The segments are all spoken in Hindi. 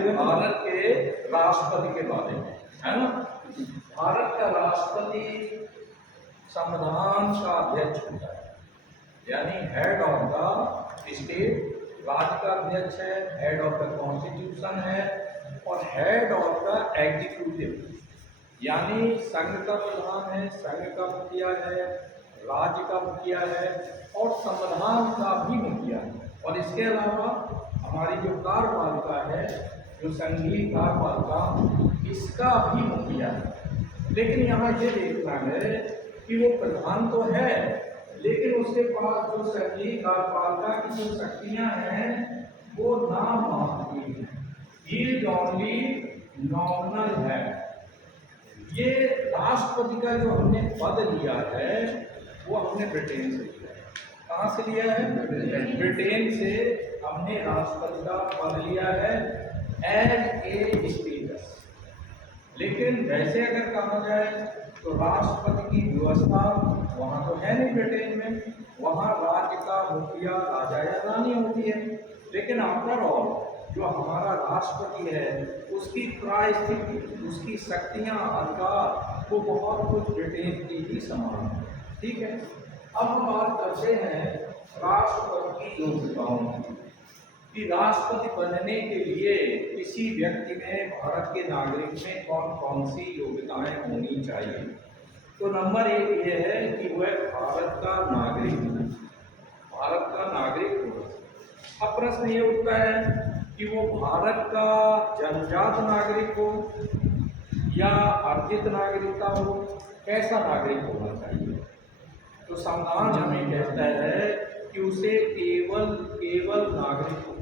हैं भारत के राष्ट्रपति के बारे में, है ना। भारत का राष्ट्रपति संविधान का अध्यक्ष होता है, यानी हेड ऑफ द स्टेट। राज्य का अध्यक्ष है, हेड ऑफ द कॉन्स्टिट्यूशन है, और हेड ऑफ द एग्जीक्यूटिव, यानी संघ का प्रधान है, संघ का मुखिया है, राज्य का मुखिया है और संविधान का भी मुखिया है। और इसके अलावा हमारी जो कार्यपालिका है, जो संघीय कार्यपालिका, इसका भी मुखिया है। लेकिन यहाँ ये देखना है कि वो प्रधान तो है, लेकिन उसके पास जो संघीय कार्यपालिका की जो शक्तियाँ हैं वो नाम है, ही ओनली नॉमिनल है। ये राष्ट्रपति का जो हमने पद लिया है वो हमने ब्रिटेन से लिया है। कहाँ से लिया है? ब्रिटेन से हमने राष्ट्रपति का पद लिया है एज ए स्टेटस। लेकिन वैसे अगर कहा जाए तो राष्ट्रपति की व्यवस्था वहाँ तो है नहीं ब्रिटेन में, वहाँ राज्य का मुखिया राजा या रानी होती है। लेकिन आफ्टर ऑल जो हमारा राष्ट्रपति है उसकी प्रायस्थिति, उसकी शक्तियाँ, अधिकार वो बहुत कुछ ब्रिटेन की ही समान है। ठीक है, अब हम बात करते हैं राष्ट्रपति की योग्यताओं की, कि राष्ट्रपति बनने के लिए किसी व्यक्ति में, भारत के नागरिक में कौन कौन सी योग्यताएं होनी चाहिए। तो नंबर एक ये है कि वह भारत का नागरिक, भारत का नागरिक हो। अब प्रश्न ये उठता है कि वो भारत का जन्मजात नागरिक हो या अर्जित नागरिकता हो, कैसा नागरिक होना चाहिए। तो संविधान हमें कहता है कि उसे केवल नागरिक हो,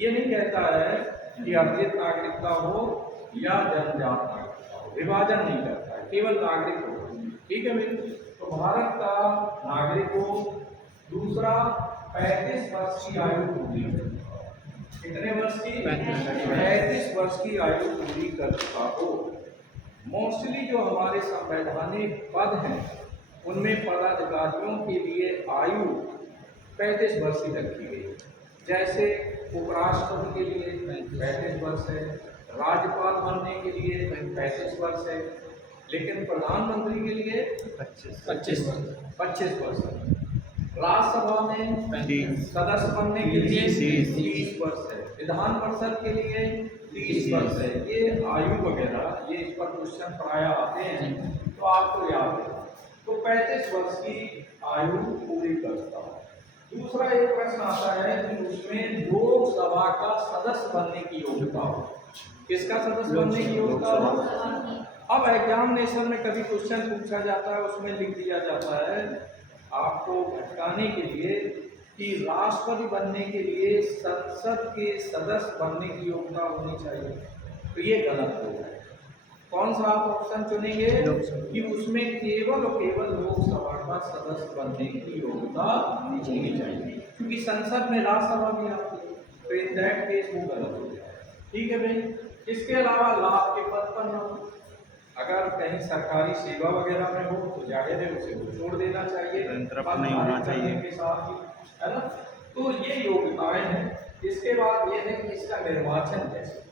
ये नहीं कहता है कि अर्जित नागरिकता हो या जन्मजात नागरिकता हो, विभाजन नहीं करता है, केवल नागरिक हो। ठीक है भाई, तो भारत का नागरिक हो। दूसरा, 35 वर्ष की आयु पूरी, कितने वर्ष की? 35 वर्ष की आयु पूरी कर चुका हो। मोस्टली जो हमारे संवैधानिक पद हैं उनमें पदाधिकारियों के लिए आयु 35 वर्ष की रखी गई। जैसे उपराष्ट्रपति के लिए 35 वर्ष है, राज्यपाल बनने के लिए 35 वर्ष है, लेकिन प्रधानमंत्री के लिए 25 वर्ष है। राज्यसभा में सदस्य बनने के लिए 30 वर्ष है, विधान परिषद के लिए 30 वर्ष है। ये आयु वगैरह, ये इस पर क्वेश्चन प्राय आते हैं तो आपको याद है। तो 35 वर्ष की आयु पूरी करता है। दूसरा एक प्रश्न आता है कि उसमें लोकसभा का सदस्य बनने की योग्यता हो। किसका सदस्य बनने की योग्यता हो? अब एग्जामिनेशन में कभी क्वेश्चन पूछा जाता है, उसमें लिख दिया जाता है आपको भटकाने के लिए कि राष्ट्रपति बनने के लिए संसद के सदस्य बनने की योग्यता होनी चाहिए। तो ये गलत हो जाए। कौन सा आप ऑप्शन चुनेंगे कि उसमें केवल और केवल लोकसभा का सदस्य बनने की योग्यता होनी चाहिए, क्योंकि संसद में राज्यसभा भी आती है, तो इन दैट केस वो गलत हो जाए। ठीक है भाई, इसके अलावा लाभ के पद पर न हो, अगर कहीं सरकारी सेवा वगैरह में हो तो जाहिर है उसे वो छोड़ देना चाहिए, नहीं होना चाहिए के साथ ही, है ना। तो ये योग्यताएं हैं। इसके बाद ये है कि इसका निर्वाचन कैसे,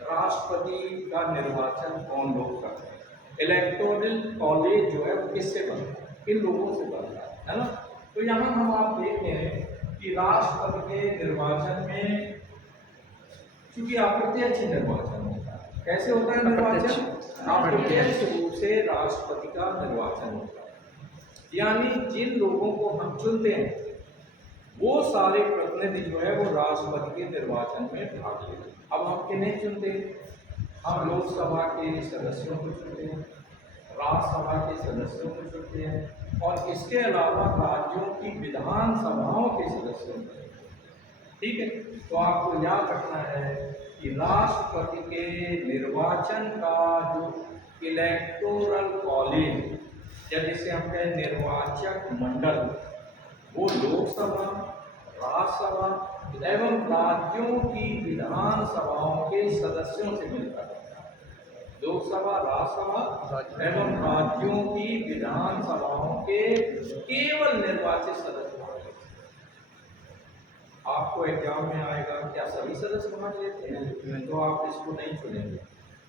राष्ट्रपति का निर्वाचन कौन लोग करते हैं। इलेक्टोरल कॉलेज जो है वो किससे बनता है? किन लोगों से बनता है ना। तो यहाँ हम आप देखते हैं कि राष्ट्रपति के निर्वाचन में चूंकि अप्रत्यक्ष निर्वाचन होता है। कैसे होता है निर्वाचन? अप्रत्यक्ष रूप से राष्ट्रपति का निर्वाचन होता है, यानी जिन लोगों को हम चुनते हैं वो सारे प्रतिनिधि जो है वो राष्ट्रपति के निर्वाचन में भाग लेते हैं। अब हम किन्हें चुनते हैं? हम लोकसभा के सदस्यों को चुनते हैं, राज्यसभा के सदस्यों को चुनते हैं, और इसके अलावा राज्यों की विधान सभाओं के सदस्यों को चुनते हैं। ठीक है, तो आपको याद रखना है कि राष्ट्रपति के निर्वाचन का जो इलेक्टोरल कॉलेज या जिसे हम कहें निर्वाचक मंडल, वो लोकसभा, राज्यसभा एवं राज्यों की विधान सभाओं के सदस्यों से मिलकर बनता है। लोकसभा, राज्यसभा एवं राज्यों की विधान सभाओं के केवल निर्वाचित सदस्य। आपको एग्जाम में आएगा, क्या सभी सदस्य भाग लेते हैं? तो आप इसको नहीं चुनेंगे।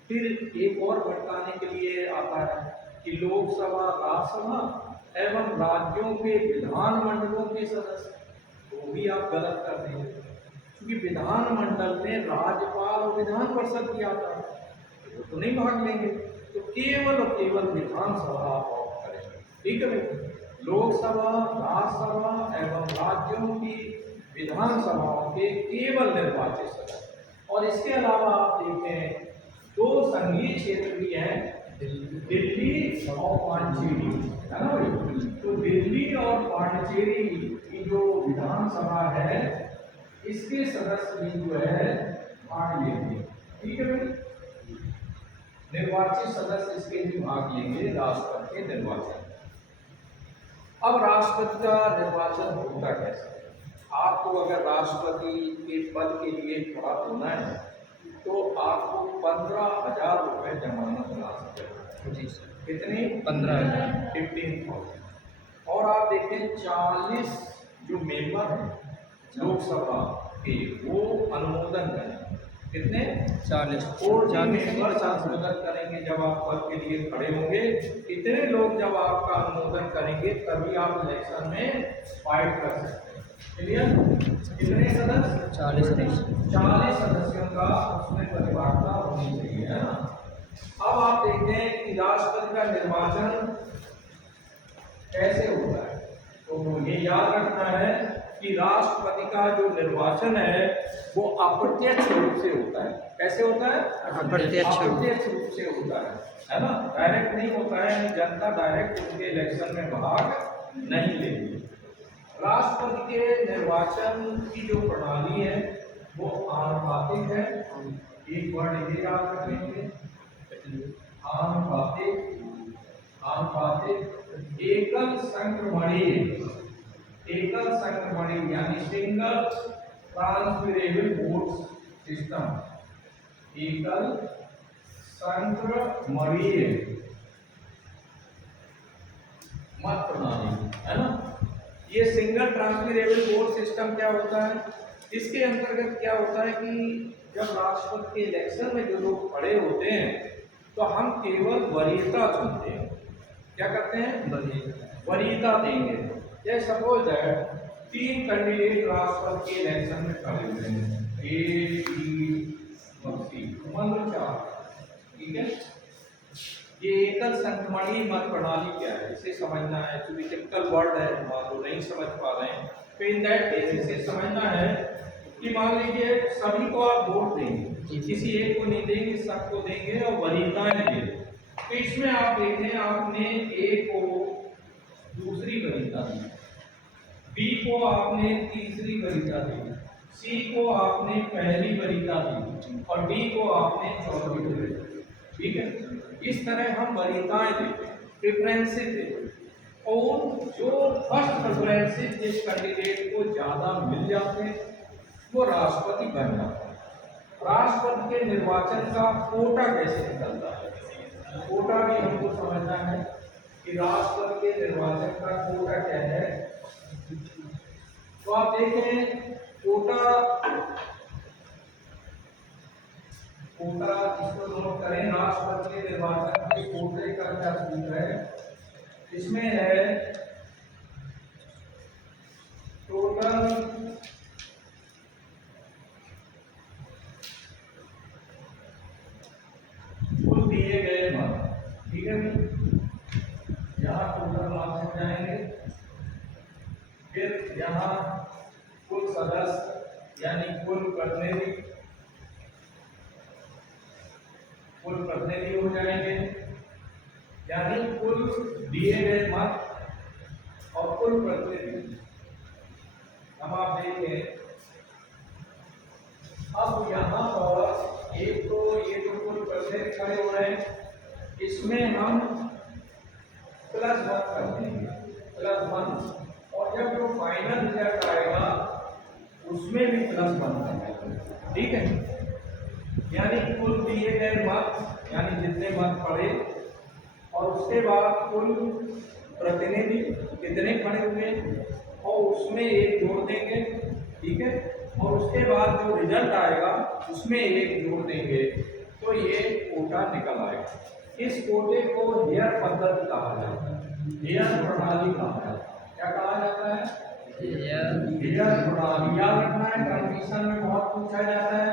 फिर एक और भटकाने के लिए आता है कि लोकसभा, राज्यसभा एवं राज्यों के विधानमंडलों के सदस्य, वो भी आप गलत कर देंगे, क्योंकि विधानमंडल में राज्यपाल और विधान परिषद भी आता है, वो तो नहीं भाग लेंगे। तो केवल और केवल विधानसभा आप ऑप्ट करेंगे, ठीक है भाई। लोकसभा, राज्यसभा एवं राज्यों की विधानसभाओं के केवल निर्वाचित सदस्य। और इसके अलावा आप देखें, दो संघीय क्षेत्र भी हैं, दिल्ली और पांडिचेरी, है ना भाई। तो दिल्ली और पांडिचेरी की जो विधानसभा है, इसके सदस्य भी जो है भाग लेंगे, ठीक है भाई। निर्वाचित सदस्य इसके भी भाग लेंगे राष्ट्रपति के निर्वाचन। अब राष्ट्रपति का निर्वाचन होता कैसे? आपको अगर राष्ट्रपति के पद के लिए खड़ा होना है तो आपको 15,000 रुपये जमानत राशि चाहिए। जी सर। कितनी? 15,000। 15,000। और आप देखें 40 जो मेंबर हैं लोकसभा के, वो अनुमोदन करें। कितने? 40। और 40 मेंबर अनुमोदन करेंगे जब आप पद के लिए खड़े होंगे। इतने लोग जब आपका अनुमोदन करेंगे तभी आप इलेक्शन में फाइट कर सकते हैं। क्लियर? कितने सदस्य? 40 सदस्य। 40 सदस्यों का उसमें परिवारता होनी चाहिए, है ना। अब आप देखते हैं कि राष्ट्रपति का निर्वाचन कैसे होता है। तो ये याद रखना है कि राष्ट्रपति का जो निर्वाचन है वो अप्रत्यक्ष रूप से होता है। कैसे होता है? अप्रत्यक्ष रूप से होता है ना। डायरेक्ट नहीं होता है, जनता डायरेक्ट उनके इलेक्शन में भाग नहीं लेती। राष्ट्रपति के निर्वाचन की जो प्रणाली है वो आनुपातिक है। एक वर्ड ये याद रखेंगे, आनुपातिक। एकल संक्रमणीय यानी सिंगल ट्रांसफरेबल वोट सिस्टम। एकल संक्रमणीय मत प्रणाली, है ना। ये सिंगल ट्रांसफरेबल वोट सिस्टम क्या होता है? इसके अंतर्गत क्या होता है कि जब राष्ट्रपति के इलेक्शन में जो लोग खड़े होते हैं तो हम केवल वरीयता चुनते हैं। क्या करते हैं? वरीयता देंगे। जैसे सपोज दैट 3 कैंडिडेट राष्ट्रपति के इलेक्शन में खड़े हुए हैं, A, B और C, मान लो 4, ठीक है। ये एकल संक्रमणीय मत प्रणाली क्या है, इसे समझना है। क्योंकि टिपिकल वर्ड है, मान लो नहीं समझ पा रहे हैं, तो इन दैट केस इसे समझना है कि मान लीजिए सभी को आप वोट देंगे, किसी एक को नहीं देंगे, सबको देंगे और वरीयताएं देंगे। तो इसमें आप देखें, आपने A को दूसरी वरीयता दी, B को आपने तीसरी वरीयता दी, C को आपने पहली वरीयता दी और D को आपने चौथी वरीयता दी, ठीक है। इस तरह हम वरीयताएं देते हैं, प्रेफरेंसेस देते हैं, और जो फर्स्ट प्रेफरेंसेस जिस कैंडिडेट को ज्यादा मिल जाते हैं वो राष्ट्रपति बन जाता है। राष्ट्रपति के निर्वाचन का कोटा कैसे निकलता है? कोटा भी हमको समझना है कि राष्ट्रपति के निर्वाचन का कोटा क्या है। तो आप देखें, कोटा इसको नोट करें। राष्ट्रपति के निर्वाचन के कोटे का क्या सूत्र है? इसमें है टोटल कुल दिए गए मत, ठीक है। यहाँ टोटल मार्क्स जाएंगे, फिर यहाँ कुल सदस्य यानी कुल प्रतिनिधि हो जाएंगे, यानी कुल दिए गए मत और कुल प्रतिनिधि। अब आप देखें, अब यहाँ पर एक तो ये जो कुल प्रतिनिधि खड़े हो रहे हैं, इसमें हम +1 कर देंगे, +1। और जब जो फाइनल रिजल्ट आएगा उसमें भी +1 कर देंगे, ठीक है। यानी कुल दिए गए मत यानी जितने मत पड़े, और उसके बाद कुल प्रतिनिधि कितने खड़े हुए और उसमें एक जोड़ देंगे, ठीक है। और उसके बाद जो रिजल्ट आएगा उसमें एक जोड़ देंगे तो ये कोटा निकल आएगा। इस कोटे को हेयर पद्धति कहा जाता है, हेयर प्रणाली कहा जाता है। क्या कहा जाता है? हेयर प्रणाली। याद रखना है, कंपटीशन में बहुत पूछा जाता है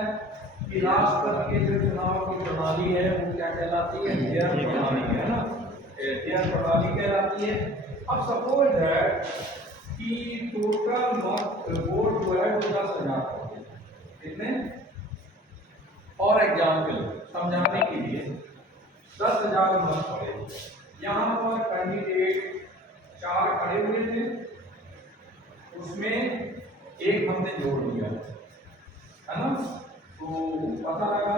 कि राष्ट्रपति के जो चुनाव की प्रणाली है वो क्या कहलाती है? हेयर प्रणाली, है ना, हेयर प्रणाली कहलाती है। अब सपोज है कि टोटल वोट जो है वो 10,000 होते हैं। कितने? और एग्जाम्पल समझाने के लिए 10,000 मत पड़े। यहाँ पर कैंडिडेट 4 खड़े हुए थे, उसमें एक हमने जोड़ दिया, है ना, तो पता लगा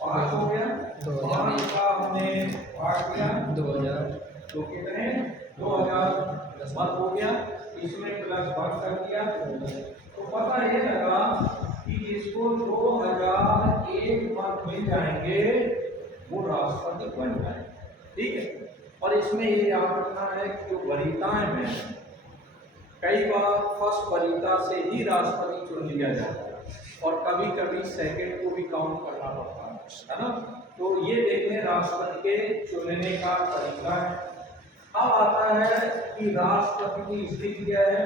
5 हो गया। 5 का हमने भाग किया 2000, तो कितने? 2000 मत हो गया। इसमें प्लस 1 कर दिया तो पता ये लगा कि इसको 2001 मत मिल जाएंगे, वो राष्ट्रपति बन जाए। ठीक है। और इसमें ये याद रखना है कि जो वरीयताएं हैं, कई बार फर्स्ट वरीयता से ही राष्ट्रपति चुन लिया जाता है और कभी कभी सेकंड को भी काउंट करना पड़ता है ना। तो ये देखें राष्ट्रपति के चुनने का तरीका है। अब आता है कि राष्ट्रपति की स्थिति क्या है।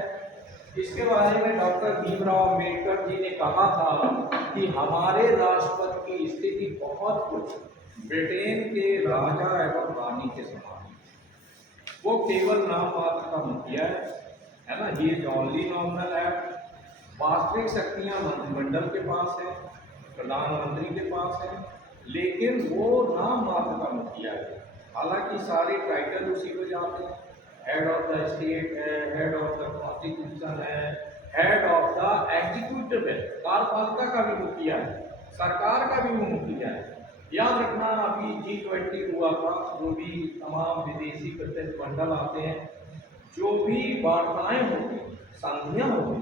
इसके बारे में डॉक्टर भीमराव अम्बेडकर जी ने कहा था कि हमारे राष्ट्रपति की स्थिति बहुत कुछ ब्रिटेन के राजा एवं रानी के समान है। वो केवल नाम मात्र का मुखिया है ना, he is only nominal act. वास्तविक शक्तियां मंत्रिमंडल के पास है, प्रधानमंत्री के पास है, लेकिन वो नाम मात्र का मुखिया है। हालांकि सारे टाइटल उसी को जाते हैं। हेड ऑफ द स्टेट है, हेड ऑफ द कॉन्स्टिट्यूशन है, हेड ऑफ द एग्जीक्यूटिव है, कार्यपालिका का भी मुखिया है, सरकार का भी वो मुखिया है। याद रखना, अभी G20 हुआ था, जो भी तमाम विदेशी प्रतिनिधिमंडल आते हैं, जो भी वार्ताएं होती, संधियां होती,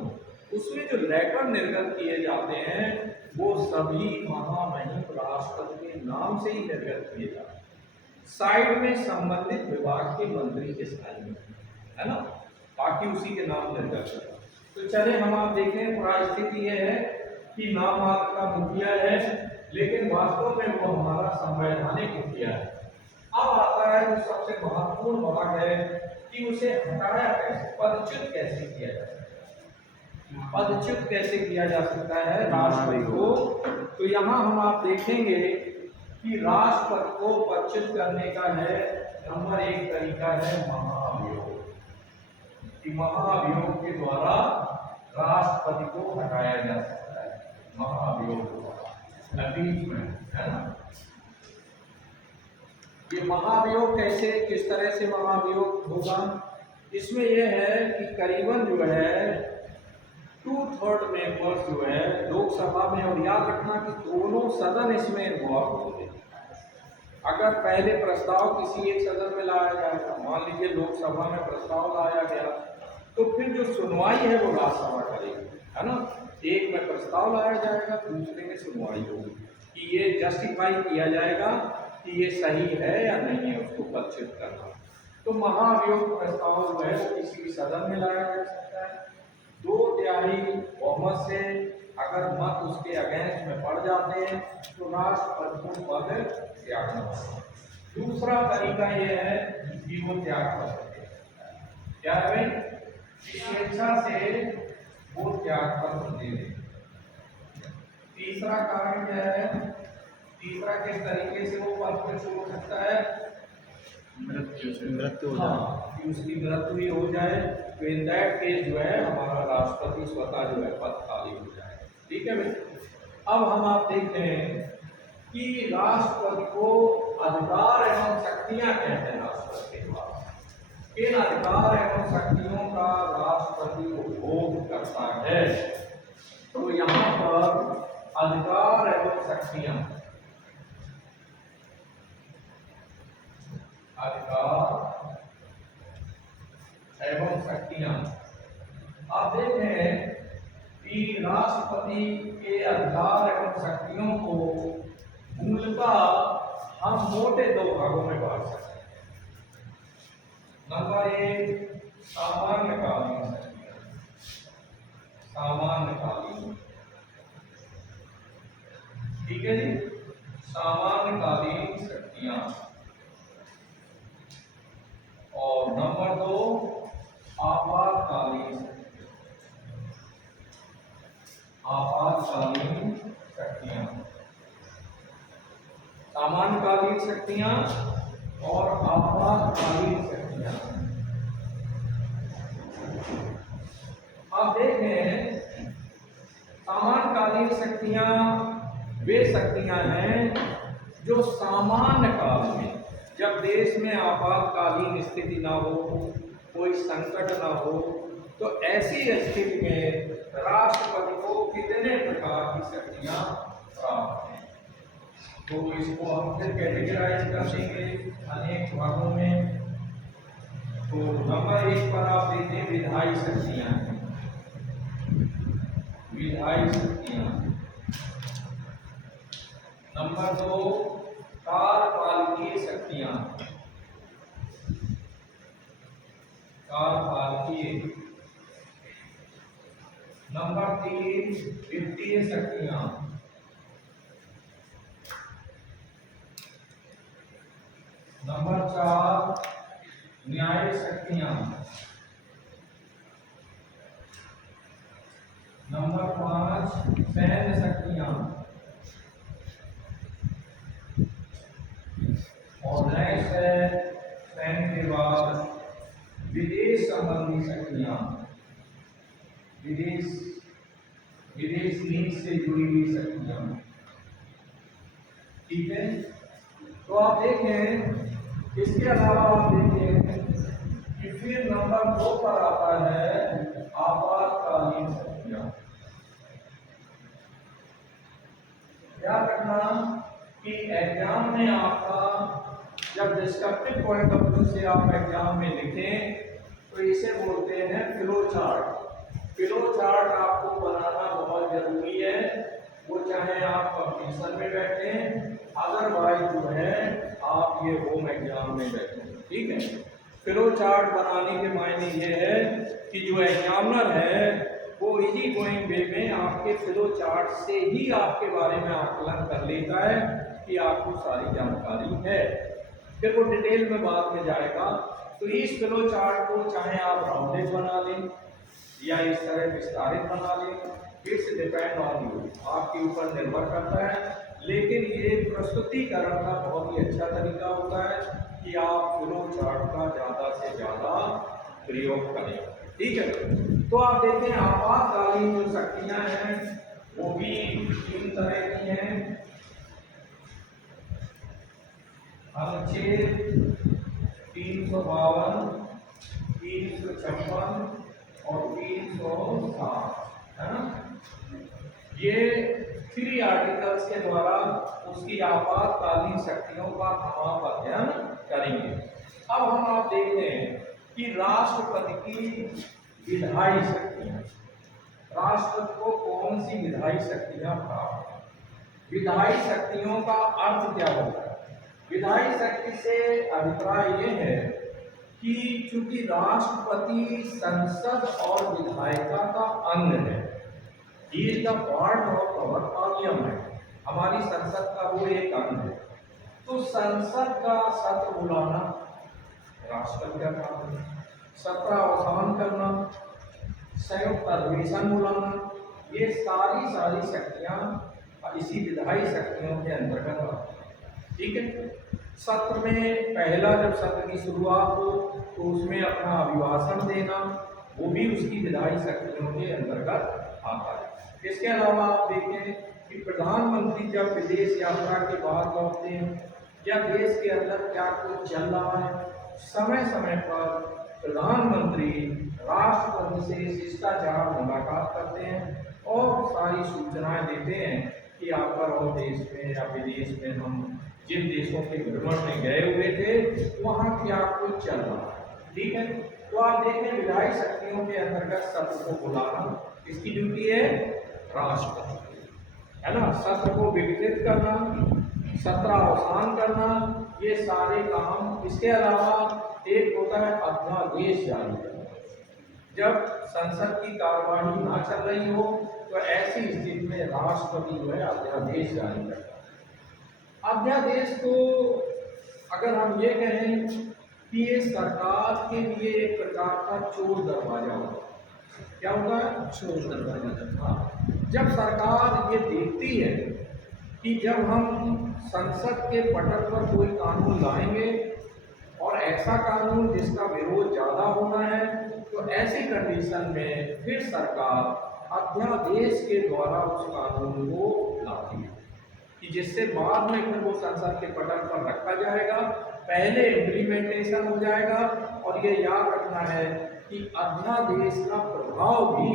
उसमें जो लेटर निर्गत किए जाते हैं वो सभी महामहिम राष्ट्रपति के नाम से ही निर्गत किए जाते हैं। साइड में संबंधित विभाग के मंत्री के साइन है ना, बाकी उसी के नाम निर्गत करता। तो चले हम आप देखें, परिस्थिति ये है कि नाम मात्र का मुखिया है, लेकिन वास्तव में वो हमारा संवैधानिक मुखिया है। अब आता है जो सबसे महत्वपूर्ण भाग है कि उसे हटाया कैसे, पदच्युत कैसे किया जा सकता है। पदच्युत कैसे किया जा सकता है राष्ट्रपति को? तो यहाँ हम आप देखेंगे कि राष्ट्रपति को पदच्युत करने का है नंबर 1 तरीका है महाभियोग। कि महाभियोग के द्वारा राष्ट्रपति को हटाया जा सकता है, महाभियोग द्वारा, इम्पीचमेंट, है ना। ये महाभियोग कैसे, किस तरह से महाभियोग होगा? इसमें यह है कि करीबन जो है 2/3 मेंबर्स जो है लोकसभा में, और याद रखना कि दोनों सदन इसमें इन्वॉल्व होते हैं। अगर पहले प्रस्ताव किसी एक सदन में लाया जाएगा, मान लीजिए लोकसभा में प्रस्ताव लाया गया, तो फिर जो सुनवाई है वो राज्यसभा करेगी, है ना। एक में प्रस्ताव लाया जाएगा, दूसरे में सुनवाई होगी कि ये जस्टिफाई किया जाएगा कि ये सही है या नहीं है, उसको पदच्युत करना। तो महाभियोग प्रस्ताव जो है वो किसी भी सदन में लाया जा सकता है। 2/3 बहुमत से अगर मत उसके अगेंस्ट में पड़ जाते हैं तो राष्ट्रपति को पद त्यागना होगा। दूसरा तरीका यह है कि वो त्याग कर सकते हैं, क्या है भाई, स्वेच्छा से वो त्याग पत्र दे दें। तीसरा कारण क्या है, तीसरा किस तरीके से वो पद पर हो सकता है? मृत्यु हो हाँ, कि उसकी मृत्यु ही हो जाए, तो इन दैट केस जो है हमारा राष्ट्रपति स्वतः जो है पद खाली हो जाए। ठीक है भाई। अब हम आप देखते हैं कि राष्ट्रपति को अधिकार एवं शक्तियां कहते हैं। राष्ट्रपति के पास किन अधिकार एवं शक्तियों का राष्ट्रपति उपभोग करता है? तो यहाँ पर अधिकार एवं शक्तियां, अधिकार एवं शक्तियां, आप देखें कि राष्ट्रपति के अधिकार एवं शक्तियों को मूलतः हम मोटे 2 भागों में बांट सकते हैं। नंबर 1 सामान्य कालीन शक्तियां, सामान्य कालीन, ठीक है जी। सामान्यकालीन शक्तियां। और नंबर 2 आपातकालीन शक्तियां। आपातकालीन शक्तियां, सामान्यकालीन शक्तियां और आपातकालीन शक्तियां। आप देखें, सामान्यकालीन शक्तियां वे शक्तियां हैं जो सामान्य काल में, जब देश में आपातकालीन स्थिति ना हो, कोई संकट ना हो, तो ऐसी स्थिति में राष्ट्रपति को कितने प्रकार की शक्तियां प्राप्त हैं। तो इसको हम फिर कैटेगराइज कर देंगे अनेक भागों में। तो नंबर 1 पर आप देखें विधायी शक्तियां, विधायी शक्तियां। नंबर 2 कार्यपालकीय शक्तियां, कार्यपालकीय। नंबर 3 वित्तीय शक्तियां। नंबर 4 न्याय शक्तियां। नंबर 5 सैन्य शक्तियां। और नेक्स्ट है सैन्य के बाद विदेश संबंधी शक्तियां, विदेश नीति से जुड़ी हुई शक्तियां। ठीक है। तो आप देखें, इसके अलावा आप देखें कि फिर नंबर 2 पर आता है आपातकालीन शक्तियां। याद रखना कि एग्जाम में आपका जब डिस्क्रिप्टिव पॉइंट ऑफ व्यू से आप एग्जाम में लिखें तो इसे बोलते हैं फ्लो चार्ट। फ्लो चार्ट आपको बनाना बहुत जरूरी है, वो चाहे आप कंपटीशन में बैठे, अदरवाइज जो है आप ये होम एग्जाम में बैठे। ठीक है। फ्लो चार्ट बनाने के मायने ये है कि जो एग्जामिनर है वो इजी गोइंग वे में आपके फ्लो चार्ट से ही आपके बारे में आकलन कर लेता है कि आपको सारी जानकारी है, फिर वो डिटेल में बाद में जाएगा। तो इस फ्लो चार्ट को चाहे आप राउंडेड बना लें या इस तरह विस्तारित बना लें, इट्स डिपेंड ऑन यू, आपके ऊपर निर्भर करता है। लेकिन ये प्रस्तुतिकरण का बहुत ही अच्छा तरीका होता है कि आप फ्लो चार्ट का ज़्यादा से ज़्यादा प्रयोग करें। ठीक है। तो आप देखें आपातकालीन जो शक्तियां हैं वो भी 3 तरह की हैं, अनुच्छेद 352, 356 और 360, है ना। ये 3 आर्टिकल्स के द्वारा उसकी आपातकालीन शक्तियों का हम आप अध्ययन करेंगे। अब हम आप देखते हैं कि राष्ट्रपति की विधायी शक्तियां, राष्ट्रपति को कौन सी विधायी शक्तियां प्राप्त हैं। विधायी शक्तियों का अर्थ क्या होता है। विधायी शक्ति से अभिप्राय यह है कि चूंकि राष्ट्रपति संसद और विधायिका का अंग है, he is the part of our parliament, हमारी संसद का वो एक अंग है, तो संसद का सत्र बुलाना राष्ट्रपति का काम है, सत्र अवसान करना, संयुक्त अधिवेशन बुलाना, ये सारी शक्तियां इसी विधायी शक्तियों के अंतर्गत आती हैं। ठीक है। सत्र में पहला जब सत्र की शुरुआत हो तो उसमें अपना अभिभाषण देना, वो भी उसकी विधायी शक्तियों के अंतर्गत आता है। इसके अलावा आप देखें कि प्रधानमंत्री जब विदेश यात्रा के बाद लौटते हैं या देश के अंदर क्या कुछ चल रहा है, समय समय पर प्रधानमंत्री राष्ट्रपति से शिष्टाचार मुलाकात करते हैं और सारी सूचनाएं देते हैं कि आपका और देश में या विदेश में हम जिन देशों के भ्रमण में गए हुए थे वहाँ क्या कुछ चल रहा है। ठीक है। तो आप देखें विधायी शक्तियों के अंतर्गत सत्र को बुलाना इसकी ड्यूटी है राष्ट्रपति, है ना। सत्र को विघटित करना, सत्र अवसान करना, ये सारे काम। इसके अलावा एक होता है अध्यादेश जारी करना। जब संसद की कार्यवाही ना चल रही हो तो ऐसी स्थिति में राष्ट्रपति जो है अध्यादेश जारी करता है। अध्यादेश को अगर हम ये कहें कि ये सरकार के लिए एक प्रकार का चोर दरवाजा होता है। क्या होता है? चोर दरवाजा। हाँ, जब सरकार ये देखती है कि जब हम संसद के पटल पर कोई कानून लाएंगे और ऐसा कानून जिसका विरोध ज़्यादा होना है, तो ऐसी कंडीशन में फिर सरकार अध्यादेश के द्वारा उस कानून को लाती है कि जिससे बाद में फिर वो संसद के पटल पर रखा जाएगा, पहले इम्प्लीमेंटेशन हो जाएगा। और ये याद रखना है कि अध्यादेश का प्रभाव भी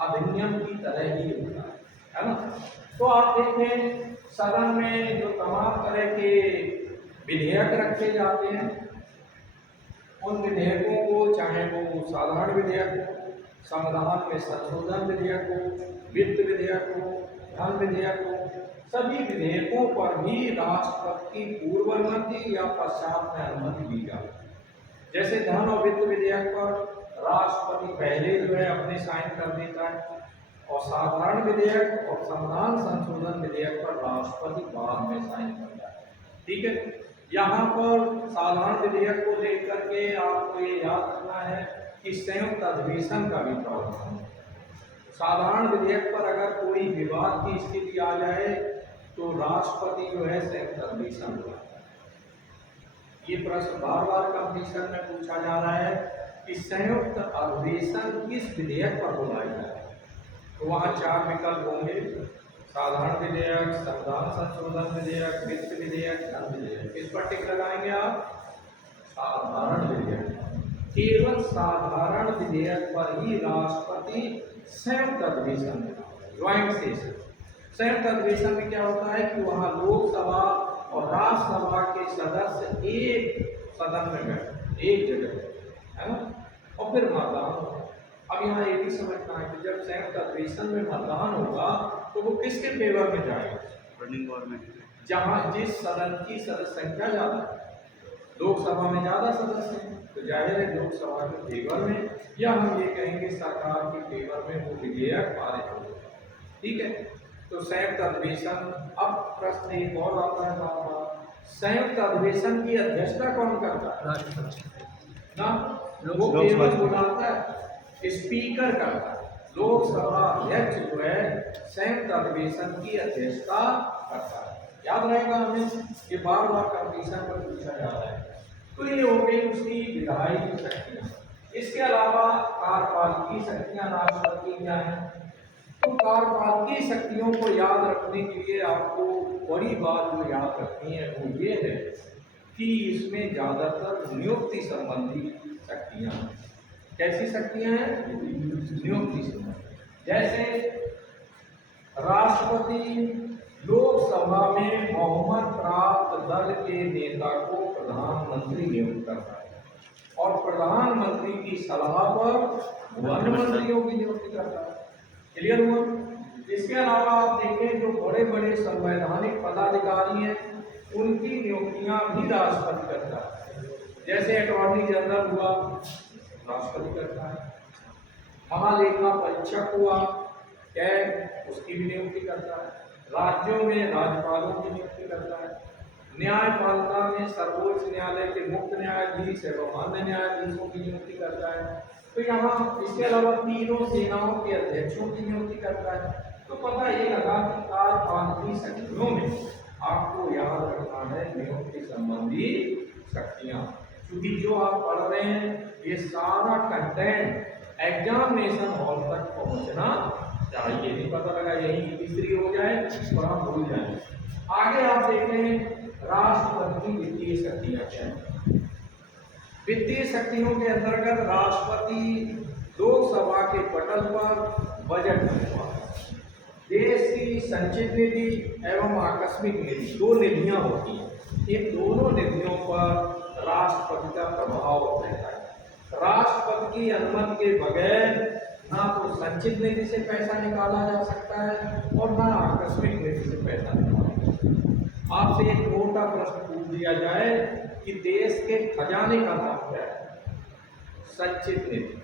अधिनियम की तरह ही होता है ना। तो आप देखें सदन में जो तमाम तरह के विधेयक रखे जाते हैं, उन विधेयकों को, चाहे वो साधारण विधेयक हो, संविधान में संशोधन विधेयक हो, वित्त विधेयक हो, धन विधेयक हो, सभी विधेयकों पर भी राष्ट्रपति की पूर्व अनुमति या पश्चात में अनुमति दी जाती है। जैसे धन और वित्त विधेयक पर राष्ट्रपति पहले जो है अपने साइन कर देता है, और साधारण विधेयक और संविधान संशोधन विधेयक पर राष्ट्रपति बाद में साइन करता है। ठीक है, यहाँ पर साधारण विधेयक को लेकर के आपको ये याद रखना है कि संयुक्त अधिवेशन का भी प्रावधान है। साधारण विधेयक पर अगर कोई विवाद की स्थिति आ जाए तो राष्ट्रपति जो है संयुक्त अधिवेशन बुलाता है। ये प्रश्न बार बार कंपटीशन में पूछा जा रहा है कि संयुक्त अधिवेशन किस विधेयक पर बुलाया जाए, तो वहाँ 4 विकल्प होंगे: साधारण विधेयक, संविधान संशोधन विधेयक, वित्त विधेयक, धन विधेयक। किस पर टिक लगाएंगे आप? साधारण विधेयक। केवल साधारण विधेयक पर ही राष्ट्रपति संयुक्त अधिवेशन, ज्वाइंट सेशन। संयुक्त अधिवेशन में क्या होता है कि वहाँ लोकसभा और राज्यसभा के सदस्य एक सदन में बैठे, एक जगह, है ना, और फिर मतदान होगा। अब यहाँ ये भी समझना है कि जब संयुक्त अधिवेशन में मतदान होगा तो वो किसके फेवर में जाएगा? Running government. जहाँ जिस सदन की सदस्य संख्या ज़्यादा है, लोकसभा में ज़्यादा सदस्य हैं तो जाहिर है लोकसभा के फेवर में, या हम ये कहेंगे सरकार के फेवर में वो विधेयक पारित होगा। ठीक है, तो संयुक्त अधिवेशन। अब प्रश्न एक और आता है बार बार, संयुक्त अधिवेशन की अध्यक्षता कौन करता है? राष्ट्रपति ना, वो केवल बुलाता है, स्पीकर करता है। लोकसभा अध्यक्ष जो है संयुक्त अधिवेशन की अध्यक्षता करता है। याद रहेगा हमें, ये बार बार कंपटीशन पर पूछा जा रहा है। तो ये हो गई उसकी विधायी शक्तियाँ। इसके अलावा कार्यपालकीय शक्तियाँ राष्ट्रपति की क्या हैं? तो कार्यपालकीय शक्तियों को याद रखने के लिए आपको बड़ी बात जो याद रखनी है वो ये है कि इसमें ज़्यादातर नियुक्ति संबंधी शक्तियाँ हैं। कैसी शक्तियाँ हैं? नियुक्ति संबंधी। जैसे राष्ट्रपति लोकसभा में बहुमत प्राप्त दल के नेता को प्रधानमंत्री नियुक्त करता है और प्रधानमंत्री की सलाह पर वन मंत्रियों की नियुक्ति करता है। क्लियर हुआ? इसके अलावा आप देखें जो बड़े बड़े संवैधानिक पदाधिकारी हैं उनकी नियुक्तियां भी राष्ट्रपति करता है। जैसे अटॉर्नी जनरल हुआ, राष्ट्रपति करता है। महालेखा परीक्षक हुआ, कैग, उसकी भी नियुक्ति करता है। राज्यों में राज्यपालों की नियुक्ति करता है। न्यायपालिका में सर्वोच्च न्यायालय के मुख्य न्यायाधीश एवं अन्य न्यायाधीशों की नियुक्ति करता है। तो यहाँ इसके अलावा तीनों सेनाओं के अध्यक्षों की नियुक्ति करता है। तो पता ये लगा कि कार्यपालकीय शक्तियों में आपको याद रखना है नियुक्ति संबंधी शक्तियाँ, क्योंकि जो आप पढ़ रहे हैं ये सारा कंटेंट एग्जामिनेशन हॉल तक पहुँचना चाहिए। नहीं पता लगा यही तीसरी हो जाए और हम भूल जाए। आगे आप देखें राष्ट्रपति की वित्तीय शक्तियाँ क्या हैं। वित्तीय शक्तियों के अंतर्गत राष्ट्रपति लोकसभा के पटल पर बजट बनवाता है। देश की संचित निधि एवं आकस्मिक निधि, 2 निधियां होती हैं। इन दोनों निधियों पर राष्ट्रपति का प्रभाव रहता है। राष्ट्रपति की अनुमति के बगैर ना तो संचित निधि से पैसा निकाला जा सकता है और ना आकस्मिक निधि से पैसा निकाला जा सकता है। आपसे एक मोटा प्रश्न पूछ दिया जाए कि देश के खजाने का नाम क्या है? संचित निधि,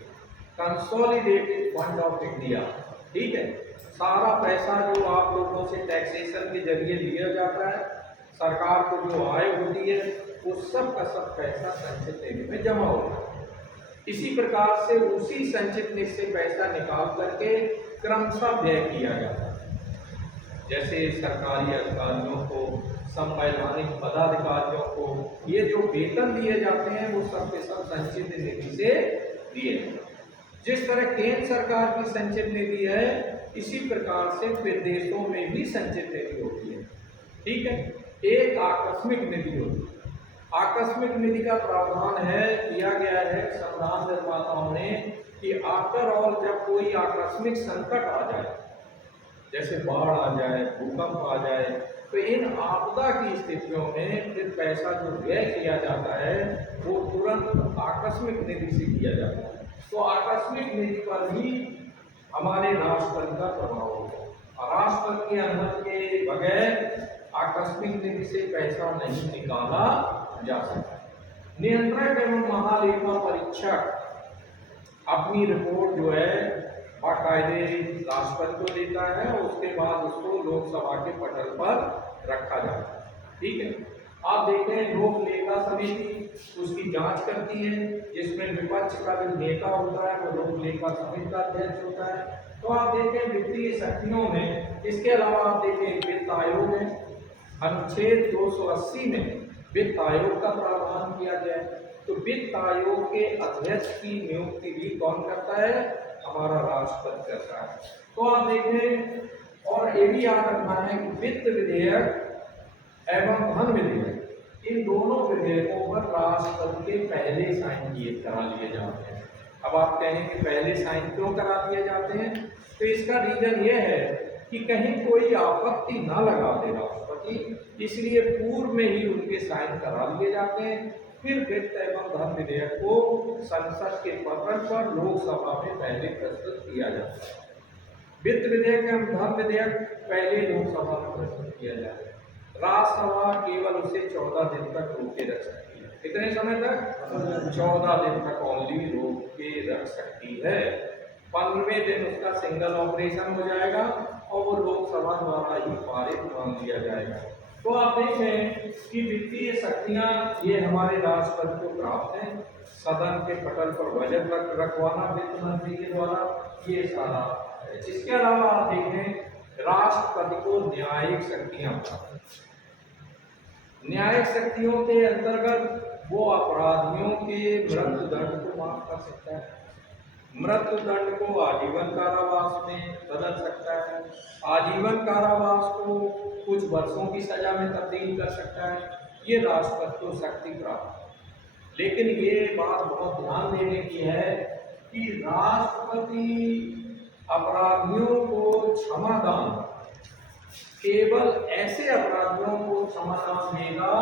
कंसोलिडेटेड फंड ऑफ इंडिया। ठीक है, सारा पैसा जो आप लोगों से टैक्सेशन के जरिए लिया जाता है, सरकार को जो आय होती है वो सब का सब पैसा संचित निधि में जमा होता है। इसी प्रकार से उसी संचित निधि से पैसा निकाल करके क्रमशः व्यय किया जाता है। जैसे सरकारी अधिकारियों को, संवैधानिक पदाधिकारियों को ये जो वेतन दिए जाते हैं वो सब के सब संचित निधि से दिए जाते हैं। जिस तरह केंद्र सरकार की संचित निधि है, इसी प्रकार से विदेशों में भी संचित निधि होती है। ठीक है, एक आकस्मिक निधि होती है। आकस्मिक निधि का प्रावधान है, किया गया है संविधान निर्माताओं ने कि आफ्टर ऑल जब कोई आकस्मिक संकट आ जाए, जैसे बाढ़ आ जाए, भूकंप आ जाए, तो इन आपदा की स्थितियों में फिर पैसा जो व्यय किया जाता है वो तुरंत आकस्मिक निधि से किया जाता है। तो आकस्मिक निधि पर भी हमारे राष्ट्रपति का प्रभाव होगा और राष्ट्रपति की अनुमति के बगैर आकस्मिक निधि से पैसा नहीं निकाला जा सकता। नियंत्रक एवं महालेखा परीक्षक अपनी रिपोर्ट जो है बाकायदे राष्ट्रपति को देता है और उसके बाद उसको लोकसभा के पटल पर रखा जाता है। ठीक है, आप देखें लोक लेखा समिति उसकी जांच करती है, जिसमें विपक्ष का जो नेता होता है वो लोक लेखा समिति का अध्यक्ष होता है। तो आप देखें वित्तीय शक्तियों में, इसके अलावा आप देखें वित्त आयोग है, अनुच्छेद 280 में वित्त आयोग का प्रावधान किया गया है। तो वित्त आयोग के अध्यक्ष की नियुक्ति भी कौन करता है? हमारा राष्ट्रपति करता है। तो आप देखें, और ये भी याद रखना है कि वित्त विधेयक एवं धन विधेयक, इन दोनों विधेयकों पर राष्ट्रपति के पहले साइन करा लिए जाते हैं। अब आप कहें कि पहले साइन क्यों करा दिए जाते हैं? तो इसका रीजन ये है कि कहीं कोई आपत्ति ना लगा दे राष्ट्रपति, इसलिए पूर्व में ही उनके साइन करा लिए जाते हैं। फिर वित्त एवं धन विधेयक को संसद के पटल पर लोकसभा में पहले प्रस्तुत किया जाता है। वित्त विधेयक एवं धन विधेयक पहले लोकसभा में प्रस्तुत किया जाता है। राज्यसभा केवल उसे 14 दिन तक रोक के रख सकती है। कितने समय तक? 14 दिन तक ओनली रोक के रख सकती है। 15वें दिन उसका सिंगल ऑपरेशन हो जाएगा और वो लोकसभा द्वारा ही पारित मान लिया जाएगा। तो आप देखें कि वित्तीय शक्तियां ये हमारे राष्ट्रपति को प्राप्त हैं। सदन के पटल पर बजट रखवाना वित्त मंत्री के द्वारा, ये सारा है। इसके अलावा आप देखें राष्ट्रपति को न्यायिक शक्तियां प्राप्त हैं। न्यायिक शक्तियों के अंतर्गत वो अपराधियों के मृत्यु दंड को माफ कर सकता है, मृत्यु दंड को आजीवन कारावास में बदल सकता है, आजीवन कारावास को कुछ वर्षों की सजा में तब्दील कर सकता है। ये राष्ट्रपति को शक्ति प्राप्त है। लेकिन ये बात बहुत ध्यान देने की है कि राष्ट्रपति अपराधियों को क्षमादान केवल ऐसे अपराधियों को क्षमादान देगा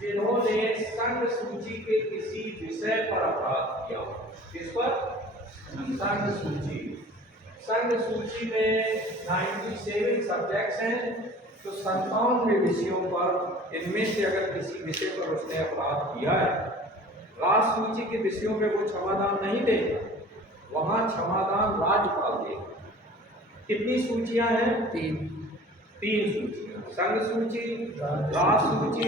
जिन्होंने संघ सूची के किसी विषय पर अपराध किया हो। किस पर? संघ सूची में 97 सब्जेक्ट्स हैं, तो 97 विषयों पर इनमें से अगर किसी विषय पर उसने अपराध किया है, राष्ट्र सूची के विषयों में वो क्षमादान नहीं देगा, वहां क्षमादान राज्यपाल देगा। कितनी सूचियां हैं? तीन सूचियां, संघ सूची, राष्ट्र सूची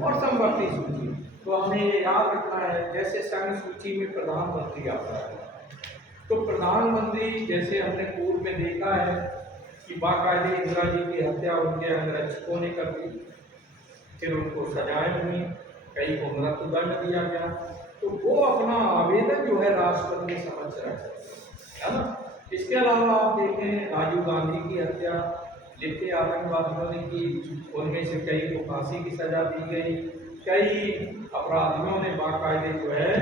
और संवर्ती सूची। तो हमें ये याद रखना है, जैसे संघ सूची में प्रधानमंत्री आता है, तो प्रधानमंत्री जैसे हमने पूर्व में देखा है कि बाकायदे इंदिरा जी की हत्या उनके अंगरक्षकों ने कर दी, फिर उनको सजाएं हुई, कई को मृत्यु दंड दिया गया। तो वो अपना आवेदन जो है राष्ट्रपति के समक्ष रख सकते हैं, है ना। इसके अलावा आप देखें राजीव गांधी की हत्या लिप्त आतंकवादियों ने की, उनमें से कई को फांसी की सजा दी गई, कई अपराधियों ने बाकायदे जो है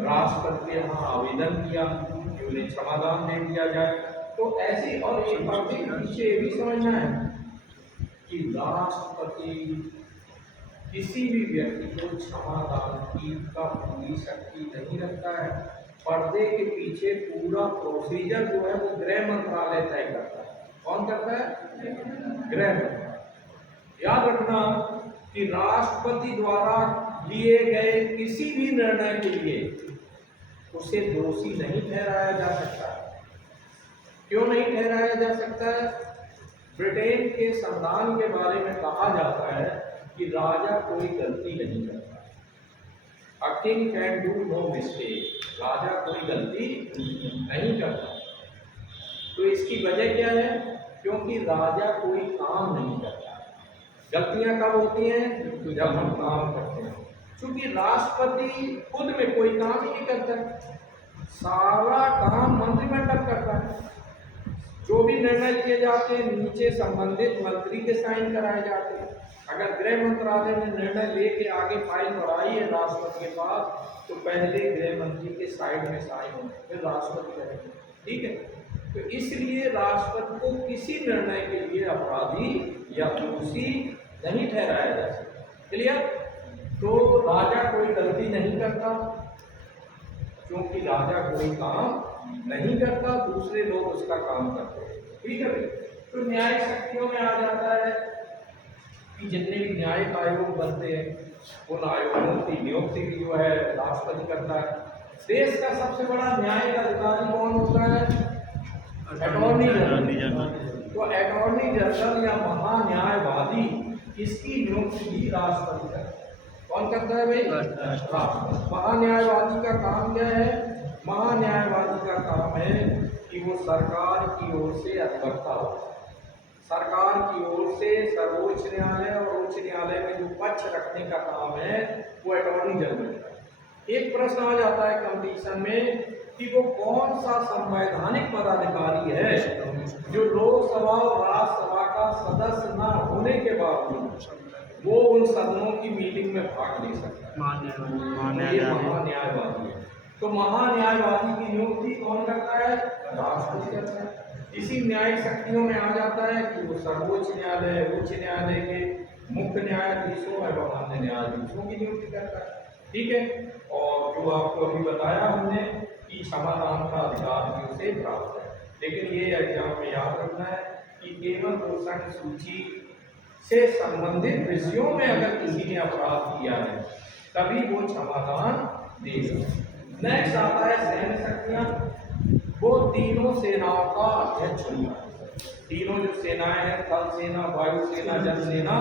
राष्ट्रपति के यहाँ आवेदन किया कि उन्हें क्षमादान दे दिया जाए। तो ऐसी, और एक बात पीछे ये भी समझना है कि राष्ट्रपति किसी भी व्यक्ति को क्षमादान की का पूरी शक्ति नहीं रखता है। पर्दे के पीछे पूरा प्रोसीजर जो है वो गृह मंत्रालय तय करता है। कौन करता है? गृह मंत्रालय। याद रखना कि राष्ट्रपति द्वारा लिए गए किसी भी निर्णय के लिए उसे दोषी नहीं ठहराया जा सकता। क्यों नहीं ठहराया जा सकता है? ब्रिटेन के संविधान के बारे में कहा जाता है कि कोई गलती नहीं करता। A king can do no mistake. राजा कोई गलती नहीं करता। तो इसकी वजह क्या है? क्योंकि राजा कोई काम नहीं करता। गलतियां कब होती हैं? जब हम काम करते हैं। क्योंकि राष्ट्रपति खुद में कोई काम ही नहीं करता, सारा काम मंत्रिमंडल करता है। जो भी निर्णय लिए जाते हैं नीचे संबंधित मंत्री के साइन कराए जाते हैं। अगर गृह मंत्रालय ने निर्णय लेके आगे फाइल बढ़ाई है राष्ट्रपति के पास, तो पहले गृह मंत्री के साइड में साइन होंगे, फिर राष्ट्रपति करेंगे। ठीक है, तो इसलिए राष्ट्रपति को किसी निर्णय के लिए अपराधी या दोषी नहीं ठहराया जा सकता। क्लियर? तो राजा कोई गलती नहीं करता, क्योंकि राजा कोई काम नहीं करता, दूसरे लोग उसका काम करते हैं। ठीक है, तो न्यायिक शक्तियों में आ जाता है कि जितने भी न्यायिक आयोग बनते हैं उन आयोगों की नियुक्ति भी जो है राष्ट्रपति करता है। देश का सबसे बड़ा न्यायिक अधिकारी कौन होता है? Attorney general. तो अटॉर्नी जनरल या महान्यायवादी, इसकी नियुक्ति भी राष्ट्रपति करता है। कौन करता है भाई? राष्ट्रपति। महान्यायवादी का काम क्या है? महान्यायवादी का काम है कि वो सरकार की ओर से अधिवक्ता हो। सरकार की ओर से सर्वोच्च न्यायालय और उच्च न्यायालय में जो पक्ष रखने का काम है वो अटॉर्नी जनरल का है। एक प्रश्न आ जाता है कंपटीशन में कि वो कौन सा संवैधानिक पदाधिकारी है जो लोकसभा और राज्यसभा का सदस्य न होने के बावजूद वो उन सदनों की मीटिंग में भाग ले सकता है? महान्यायवादी है। तो महान्यायवादी की नियुक्ति कौन करता है? राष्ट्रपति करता है। इसी न्यायिक शक्तियों में आ जाता है कि वो सर्वोच्च न्यायालय, उच्च न्यायालय के मुख्य न्यायाधीशों एवं अन्य न्यायाधीशों की नियुक्ति करता है। ठीक है, और जो आपको अभी बताया हमने कि समाधान का अधिकार भी उसे प्राप्त है। लेकिन ये एग्जाम में याद रखना है कि केवल पोषण सूची से संबंधित विषयों में अगर किसी ने अपराध किया है तभी वो समाधान देगा। नेक्स्ट आता है सैन्य शक्तियां। वो तीनों सेनाओं का अध्यक्ष होता है। तीनों जो सेनाएं हैं, थल सेना, वायु सेना, जल सेना,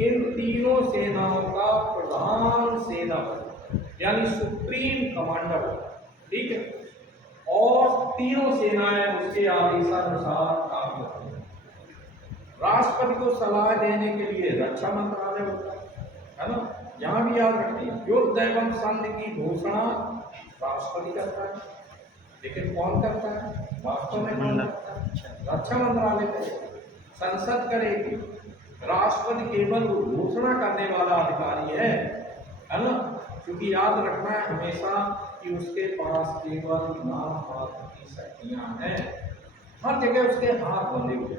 इन तीनों सेनाओं का प्रधान सेनापति यानी सुप्रीम कमांडर होता है। ठीक है, और तीनों सेनाएं उसके आदेशानुसार काम करती हैं। राष्ट्रपति को सलाह देने के लिए रक्षा मंत्रालय होता है ना। यहाँ भी याद रखिए, युद्ध एवं संधि की घोषणा राष्ट्रपति करता है, लेकिन कौन करता है? वास्तव में कौन करता है? रक्षा मंत्रालय करेगा, संसद करेगी। राष्ट्रपति केवल घोषणा करने वाला अधिकारी है ना। क्योंकि याद रखना है हमेशा कि उसके पास केवल नाम मात्र की शक्तियां हैं, हर जगह उसके हाथ बंधे हुए।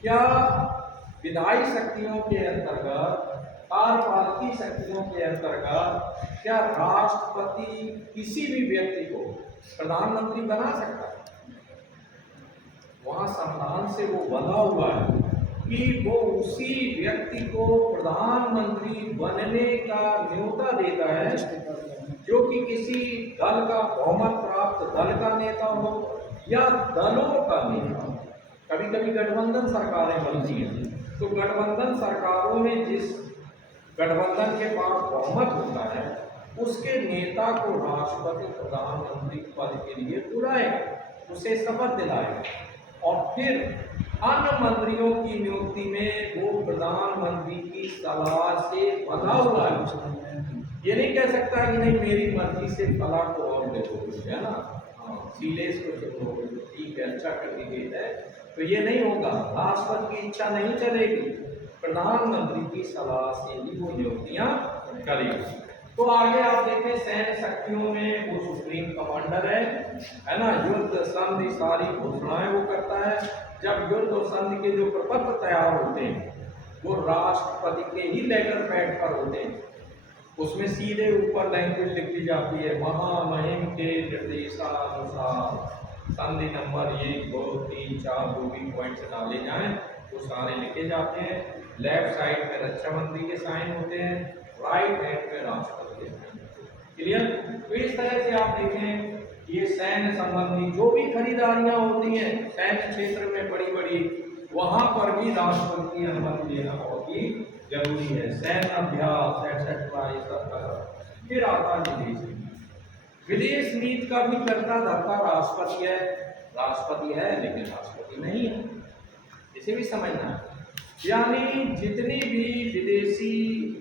क्या विधायी शक्तियों के अंतर्गत, कार्यपालिकी शक्तियों के अंतर्गत क्या राष्ट्रपति किसी भी व्यक्ति को प्रधानमंत्री बना सकता है? वहां संविधान से वो बंधा हुआ है कि वो उसी व्यक्ति को प्रधानमंत्री बनने का न्योता देता है जो कि किसी दल का बहुमत प्राप्त दल का नेता हो या दलों का नेता हो। कभी कभी गठबंधन सरकारें बनती हैं, तो गठबंधन सरकारों में जिस गठबंधन के पास बहुमत होता है उसके नेता को राष्ट्रपति प्रधानमंत्री पद के लिए बुलाएगा, उसे शपथ दिलाएगा, और फिर अन्य मंत्रियों की नियुक्ति में वो प्रधानमंत्री की सलाह से बंधा हुआ है। ये नहीं कह सकता कि नहीं मेरी मर्जी से फला को और देखो, है ना, सीलेस को चुनो, ठीक है, अच्छा कैंडिडेट है, तो ये नहीं होगा। राष्ट्रपति की इच्छा नहीं चलेगी, प्रधानमंत्री की सलाह से ही वो नियुक्तियां करेगी। तो आगे आप देखें सैन्य शक्तियों में वो सुप्रीम कमांडर है ना। युद्ध संधि सारी घोषणाएं वो करता है। जब युद्ध और संधि के जो प्रपत्र तैयार होते हैं वो राष्ट्रपति के ही लेटर पैड पर होते हैं। उसमें सीधे ऊपर लैंग्वेज लिख दी जाती है, महामहिम के निर्देशानुसार संधि नंबर 1, 2, 3, 4 जो भी पॉइंट्स डाले जाएं वो सारे लिखे जाते हैं। लेफ्ट साइड में रक्षा मंत्री के साइन होते हैं, राइट हैंड में राष्ट्रपति के साइन। क्लियर? तो इस तरह से आप देखें ये सैन्य संबंधी जो भी खरीदारियां होती हैं सैन्य क्षेत्र में बड़ी बड़ी, वहां पर भी राष्ट्रपति की अनुमति लेना बहुत ही जरूरी जरूरी है, सैन्य अभ्यास एटसेट्रा ये सब कर। फिर आता है विदेश नीति। विदेश नीति का भी करता धरता राष्ट्रपति है, राष्ट्रपति है लेकिन राष्ट्रपति नहीं है, इसे भी समझना है। यानी जितनी भी विदेशी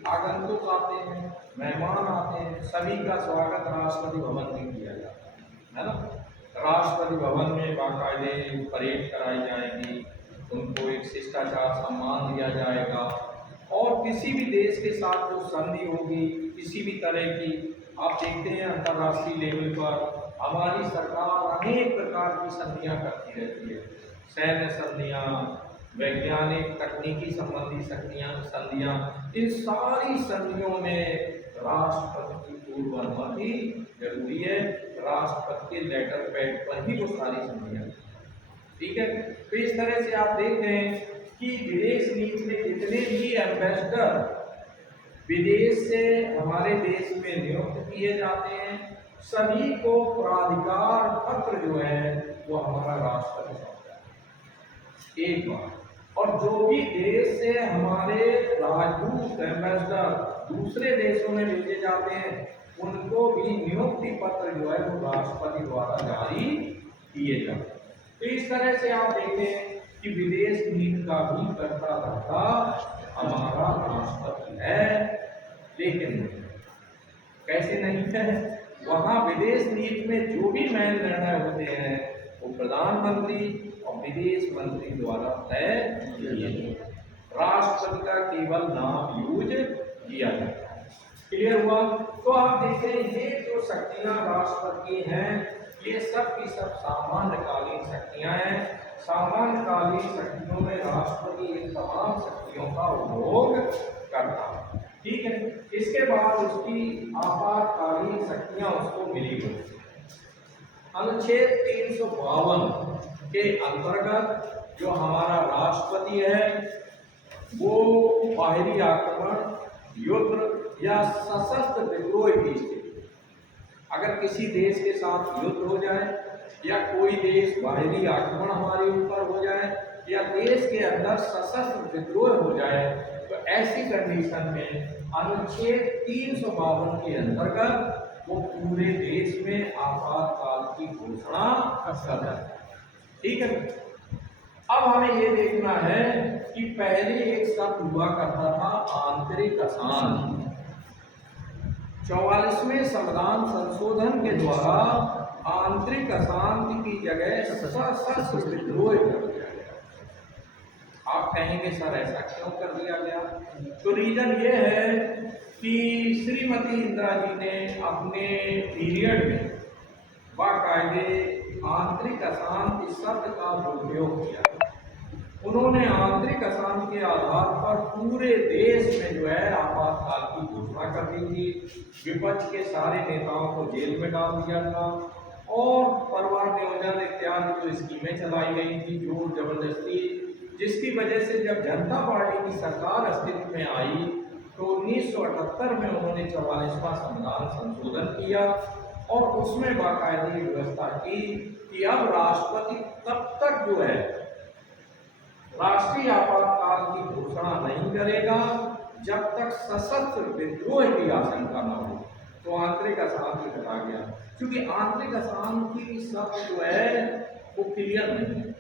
आगंतुक आते हैं, मेहमान आते हैं, सभी का स्वागत राष्ट्रपति भवन में किया जाता है ना। राष्ट्रपति भवन में बाकायदे परेड कराई जाएगी, उनको एक शिष्टाचार सम्मान दिया जाएगा, और किसी भी देश के साथ जो संधि होगी किसी भी तरह की, आप देखते हैं अंतर्राष्ट्रीय लेवल पर हमारी सरकार अनेक प्रकार की संधियां करती रहती है, सैन्य संधियां, वैज्ञानिक तकनीकी संबंधी संधियां, इन सारी संधियों में राष्ट्रपति की पूर्व अनुमति जरूरी है। राष्ट्रपति के लेटर पैड पर ही वो सारी संधियां, ठीक है। तो इस तरह से आप देख रहे हैं कि विदेश नीति में जितने भी एम्बेसडर विदेश से हमारे देश में नियुक्त किए जाते हैं, सभी को प्राधिकार पत्र जो है वो हमारा राष्ट्रपति सौंपता है एक बार। और जो भी देश से हमारे राजदूत एम्बेसडर दूसरे देशों में भेजे जाते हैं, उनको भी नियुक्ति पत्र जो है वो राष्ट्रपति द्वारा जारी किए जाते हैं। तो इस तरह से आप देखें कि विदेश नीति का भी करता धरता हमारा राष्ट्रपति है, लेकिन कैसे नहीं है, वहाँ विदेश नीति में जो भी मेन निर्णय होते हैं वो प्रधानमंत्री और विदेश मंत्री द्वारा तय किए जाते हैं, राष्ट्रपति का केवल नाम यूज किया जाता है। क्लियर हुआ? तो आप देखें ये जो शक्तियां राष्ट्रपति की हैं, ये सब की सब सामान्यकालीन शक्तियां हैं। सामान्यकालीन शक्तियों में राष्ट्रपति इन तमाम शक्तियों का उपयोग करता है, ठीक है। इसके बाद उसकी आपातकालीन शक्तियां उसको मिली हुई। अनुच्छेद 352 के अंतर्गत जो हमारा राष्ट्रपति है वो बाहरी आक्रमण, युद्ध या सशस्त्र विद्रोह की स्थिति, अगर किसी देश के साथ युद्ध हो जाए या कोई देश बाहरी आक्रमण हमारे ऊपर हो जाए या देश के अंदर सशस्त्र विद्रोह हो जाए, तो ऐसी कंडीशन में अनुच्छेद 352 के अंतर्गत वो पूरे देश में आपातकाल की घोषणा करता है, ठीक है। अब हमें ये देखना है कि पहले एक शब्द हुआ करता था आंतरिक अशांति। 44वें संविधान संशोधन के द्वारा आंतरिक अशांति की जगह सशस्त्र विद्रोह कर दिया गया। आप कहेंगे सर ऐसा क्यों कर दिया गया? तो रीजन ये है कि श्रीमती इंदिरा जी ने अपने पीरियड में बाकायदे आंतरिक अशांति शब्द का उपयोग किया। उन्होंने आंतरिक अशांति के आधार पर पूरे देश में जो है आपातकाल की घोषणा कर दी थी। विपक्ष के सारे नेताओं को जेल में डाल दिया था और परिवार नियोजन इत्यादि जो स्कीमें चलाई गई थी जोर जबरदस्ती, जिसकी वजह से जब जनता पार्टी की सरकार अस्तित्व में आई तो 1978 में उन्होंने 44वां संविधान संशोधन किया और उसमें बाकायदे व्यवस्था की कि अब राष्ट्रपति तब तक जो है राष्ट्रीय आपातकाल की घोषणा नहीं करेगा जब तक सशस्त्र विद्रोह की आशंका न हो। तो आंतरिक अशांति हटा गया, क्योंकि आंतरिक अशांति शब्द जो है वो क्लियर नहीं है।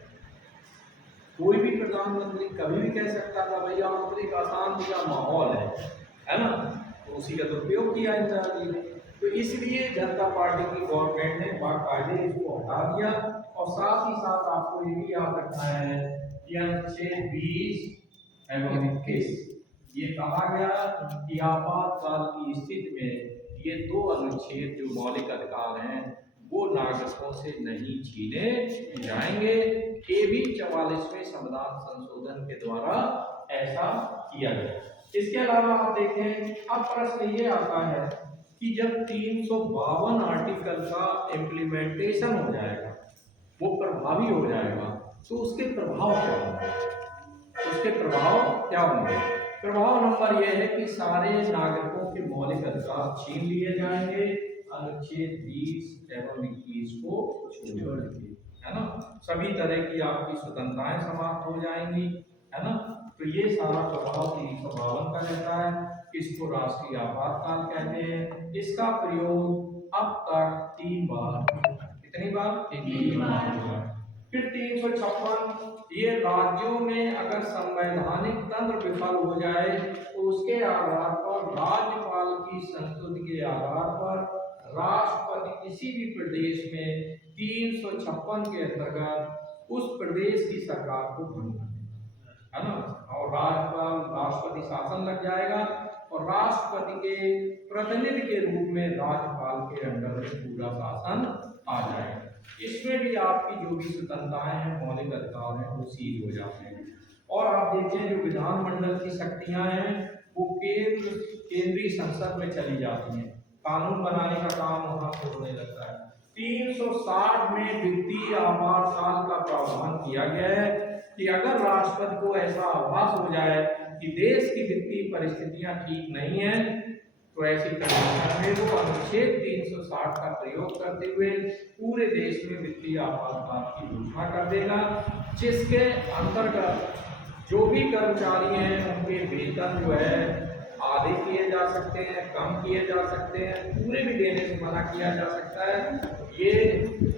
कोई भी प्रधानमंत्री कभी भी कह सकता था भाई आंतरिक अशांति का माहौल है ना, तो उसी का दुरुपयोग किया इंदिरा जी ने। तो इसलिए जनता पार्टी की गवर्नमेंट ने बाकायदे इसको हटा दिया। और साथ ही साथ आपको ये भी याद रखना है कि अनुच्छेद 20 एवं 21 ये कहा गया कि आपातकाल की स्थिति में ये दो अनुच्छेद जो मौलिक अधिकार हैं वो नागरिकों से नहीं छीने जाएंगे। ये भी 44वें संविधान संशोधन के द्वारा ऐसा किया गया। इसके अलावा आप देखें, अब प्रश्न ये आता है कि जब 352 आर्टिकल का इम्प्लीमेंटेशन हो जाएगा, वो प्रभावी हो जाएगा, तो उसके प्रभाव क्या होंगे? उसके प्रभाव क्या होंगे? प्रभाव नंबर यह है कि सारे नागरिकों के मौलिक अधिकार छीन लिए जाएंगे, अनुच्छेद 20 एवं 21 को छोड़ देंगे, है ना। सभी तरह की आपकी स्वतंत्रताएं समाप्त हो जाएंगी, है ना। तो ये सारा प्रभाव 352 का रहता है, इसको राष्ट्रीय आपातकाल कहते हैं। इसका प्रयोग अब तक 3 बार, कितनी बार? 3 बार हुआ। फिर 356, ये राज्यों में अगर संवैधानिक तंत्र विफल हो जाए तो उसके आधार पर राज्यपाल की संस्तुति के आधार पर राष्ट्रपति किसी भी प्रदेश में 356 के अंतर्गत उस प्रदेश की सरकार को भंग है ना, और राज्यपाल राष्ट्रपति शासन लग जाएगा और राष्ट्रपति के प्रतिनिधि के रूप में राज्यपाल के अंडर में पूरा शासन आ जाएगा। इसमें भी आपकी जो भी स्वतंत्रताएं हैं, मौलिक अधिकार हैं, वो सीज हो जाते हैं। और आप देखें जो विधानमंडल की शक्तियां हैं वो केंद्रीय संसद में चली जाती हैं, कानून बनाने का काम वहां से होने लगता है। 360 में वित्तीय आपातकाल का प्रावधान किया गया है कि अगर राष्ट्रपति को ऐसा आभास हो जाए कि देश की वित्तीय परिस्थितियां ठीक नहीं है तो ऐसी कंडीशन में वो अनुच्छेद 360 का प्रयोग करते हुए पूरे देश में वित्तीय आपातकाल की घोषणा कर देगा, जिसके अंतर्गत जो भी कर्मचारी हैं उनके वेतन जो है आधे किए जा सकते हैं, कम किए जा सकते हैं, पूरे भी देने से मना किया जा सकता है। ये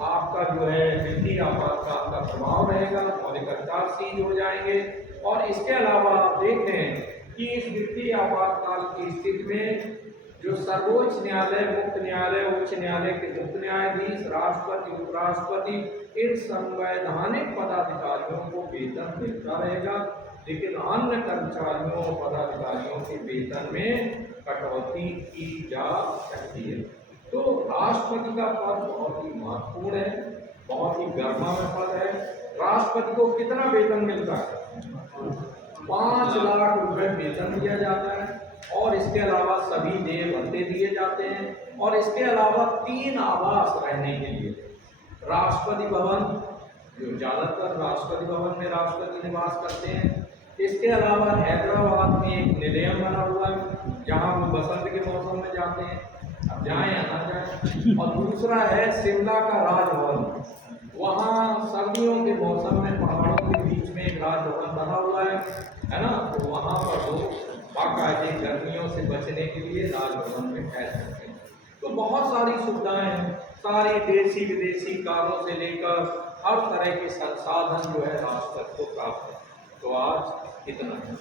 आपका जो है वित्तीय आपातकाल का प्रभाव रहेगा, मौलिक अधिकार सीज हो जाएंगे। और इसके अलावा आप देखें कि इस वित्तीय आपातकाल की स्थिति में जो सर्वोच्च न्यायालय, मुख्य न्यायालय, उच्च न्यायालय के मुख्य न्यायाधीश, राष्ट्रपति, उपराष्ट्रपति, इन संवैधानिक पदाधिकारियों को वेतन मिलता रहेगा, लेकिन अन्य कर्मचारियों और पदाधिकारियों के वेतन में कटौती की जा सकती है। तो राष्ट्रपति का पद बहुत ही महत्वपूर्ण है, बहुत ही गर्मा में पद है। राष्ट्रपति को कितना वेतन मिलता है? 5 लाख रुपए वेतन दिया जाता है और इसके अलावा सभी देय भत्ते दिए जाते हैं। और इसके अलावा 3 आवास रहने के लिए, राष्ट्रपति भवन, जो ज्यादातर राष्ट्रपति भवन में राष्ट्रपति निवास करते हैं। इसके अलावा हैदराबाद में एक निलयम बना हुआ है जहाँ वो बसंत के मौसम में जाते हैं, अब जाए या ना जाए। और दूसरा है शिमला का राजभवन, वहाँ सर्दियों के मौसम में पहाड़ों के बीच में एक राजभवन बना हुआ है ना, तो वहाँ पर लोग बाकायदे गर्मियों से बचने के लिए राजभवन में ठहर सकते हैं। तो बहुत सारी सुविधाएं हैं, सारी देसी विदेशी कारों से लेकर हर तरह के संसाधन जो है राष्ट्रपति को प्राप्त है। तो आज इतना है।